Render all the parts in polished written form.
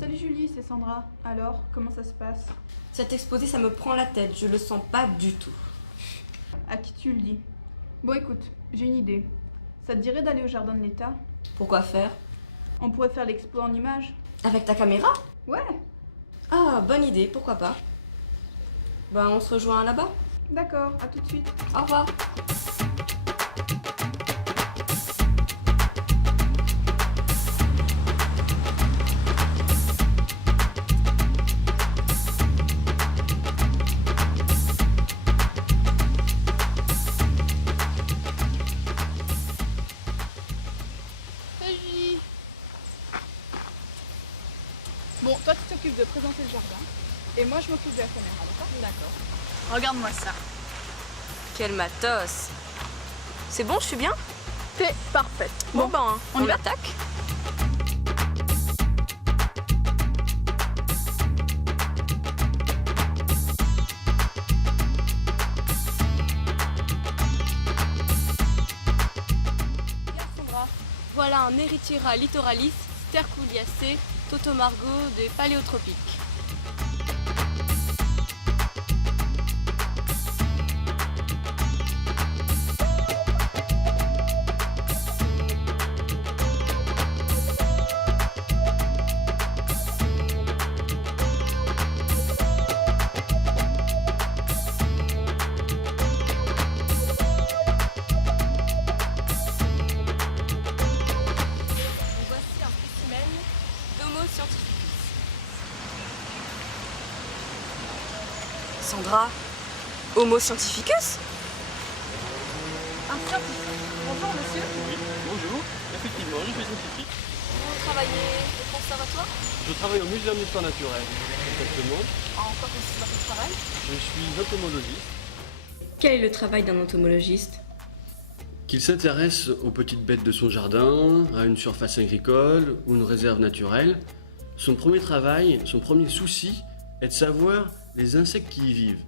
Salut Julie, c'est Sandra. Alors, comment ça se passe? Cet exposé, ça me prend la tête, je le sens pas du tout. À qui tu le dis? Bon écoute, j'ai une idée. Ça te dirait d'aller au jardin de l'État? Pourquoi faire? On pourrait faire l'expo en images. Avec ta caméra? Ouais, Ah, bonne idée, pourquoi pas? Ben, on se rejoint là-bas. d'accord, à tout de suite. Au revoir. Salut Julie. Bon, toi tu t'occupes de présenter le jardin. Et moi je m'occupe de la caméra, d'accord? D'accord. Regarde-moi ça. Quel matos. C'est bon, je suis bien? T'es parfaite. Bon ben, on y va? attaque. Voilà un Erythira littoralis sterculiacée Totomargo des paléotropiques. Voici un spécimen d'Homo scientificus. Sandra, Homo scientificus? Un scientifique. Bonjour monsieur. Oui, bonjour. Effectivement, je suis scientifique. Vous travaillez au conservatoire? Je travaille au Muséum d'histoire naturelle. Exactement. En quoi consiste votre travail? Je suis entomologiste. Quel est le travail d'un entomologiste? Qu'il s'intéresse aux petites bêtes de son jardin, à une surface agricole ou une réserve naturelle, son premier travail, son premier souci est de savoir les insectes qui y vivent.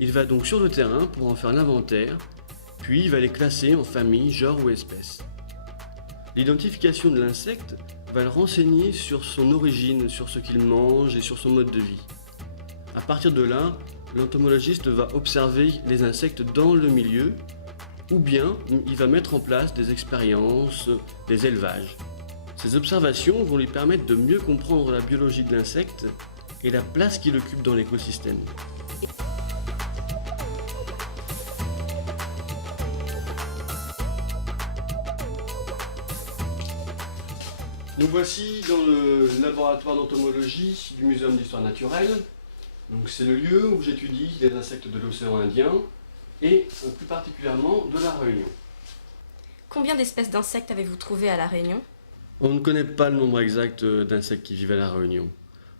Il va donc sur le terrain pour en faire l'inventaire, puis il va les classer en familles, genres ou espèces. L'identification de l'insecte va le renseigner sur son origine, sur ce qu'il mange et sur son mode de vie. À partir de là, l'entomologiste va observer les insectes dans le milieu, ou bien il va mettre en place des expériences, des élevages. Ces observations vont lui permettre de mieux comprendre la biologie de l'insecte et la place qu'il occupe dans l'écosystème. Nous voici dans le laboratoire d'entomologie du Muséum d'histoire naturelle. Donc c'est le lieu où j'étudie les insectes de l'océan Indien et plus particulièrement de la Réunion. Combien d'espèces d'insectes avez-vous trouvé à La Réunion? On ne connaît pas le nombre exact d'insectes qui vivent à la Réunion.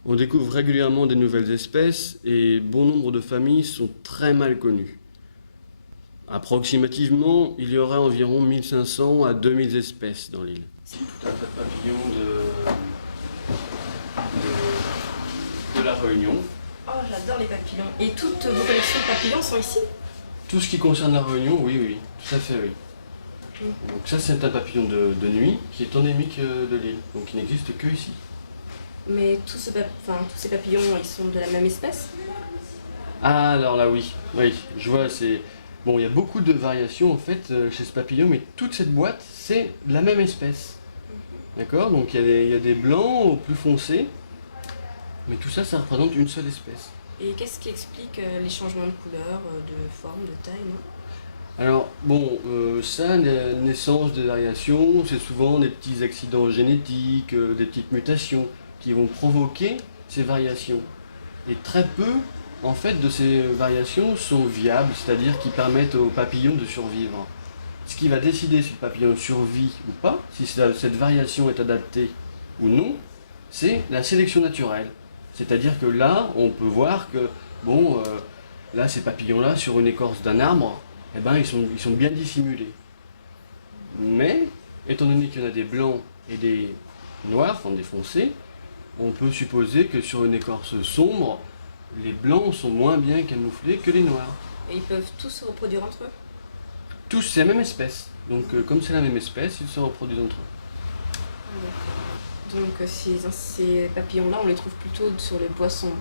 On découvre régulièrement des nouvelles espèces et bon nombre de familles sont très mal connues. Approximativement, il y aurait environ 1500 à 2000 espèces dans l'île. C'est tout un tas de papillons de la Réunion. Oh, j'adore les papillons. Et toutes vos collections de papillons sont ici? Tout ce qui concerne la Réunion, oui, tout à fait, oui. Donc ça, c'est un papillon de nuit qui est endémique de l'île, donc il n'existe que ici. Mais tous ces papillons, ils sont de la même espèce? Ah, alors là, oui, je vois, c'est... Bon, il y a beaucoup de variations, en fait, chez ce papillon, mais toute cette boîte, c'est de la même espèce. D'accord? Donc il y a des blancs au plus foncé, mais tout ça, ça représente une seule espèce. Et qu'est-ce qui explique les changements de couleur, de forme, de taille, non? Alors, bon, ça, la naissance des variations, c'est souvent des petits accidents génétiques, des petites mutations qui vont provoquer ces variations. Et très peu, en fait, de ces variations sont viables, c'est-à-dire qui permettent au papillon de survivre. Ce qui va décider si le papillon survit ou pas, si cette variation est adaptée ou non, c'est la sélection naturelle. C'est-à-dire que là, on peut voir que, bon, là, ces papillons-là, sur une écorce d'un arbre, eh ben, ils sont bien dissimulés. Mais, étant donné qu'il y en a des blancs et des noirs, enfin des foncés, on peut supposer que sur une écorce sombre, les blancs sont moins bien camouflés que les noirs. Et ils peuvent tous se reproduire entre eux? Tous, c'est la même espèce. Donc, comme c'est la même espèce, ils se reproduisent entre eux. Donc ces papillons-là, on les trouve plutôt sur les bois sombres.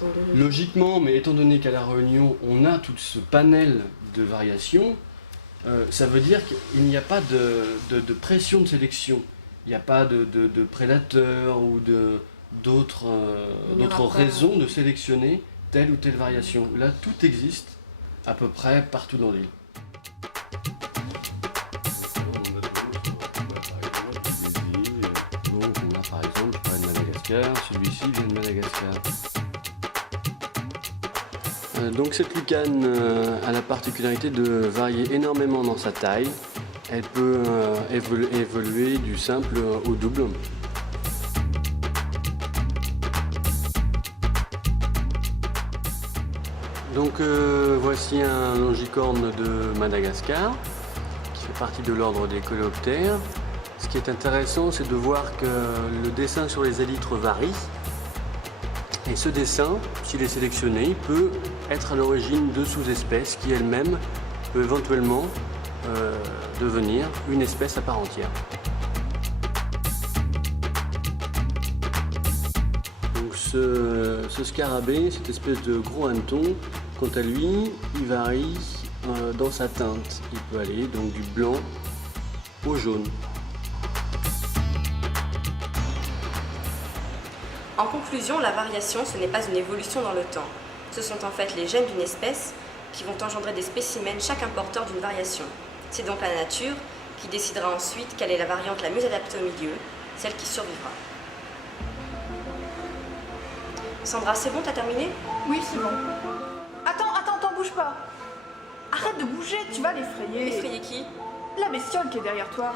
Dans les... Logiquement, mais étant donné qu'à La Réunion, on a tout ce panel de variations, ça veut dire qu'il n'y a pas de pression de sélection. Il n'y a pas de prédateurs ou d'autres raisons de sélectionner telle ou telle variation. Là, tout existe à peu près partout dans l'île. Donc on a par exemple, je parle de Madagascar, celui-ci vient de Madagascar. Donc cette lucane a la particularité de varier énormément dans sa taille. Elle peut évoluer du simple au double. Donc voici un longicorne de Madagascar qui fait partie de l'ordre des coléoptères. Ce qui est intéressant, c'est de voir que le dessin sur les élytres varie. Et ce dessin, s'il est sélectionné, il peut être à l'origine de sous-espèces qui elles-mêmes peuvent éventuellement devenir une espèce à part entière. Donc ce scarabée, cette espèce de gros hanneton, quant à lui, il varie dans sa teinte. Il peut aller donc du blanc au jaune. En conclusion, la variation, ce n'est pas une évolution dans le temps. Ce sont en fait les gènes d'une espèce qui vont engendrer des spécimens, chacun porteur d'une variation. C'est donc la nature qui décidera ensuite quelle est la variante la mieux adaptée au milieu, celle qui survivra. Sandra, c'est bon, t'as terminé? Oui, c'est bon. Attends, bouge pas. Arrête de bouger, tu vas l'effrayer. Effrayer qui? La bestiole qui est derrière toi.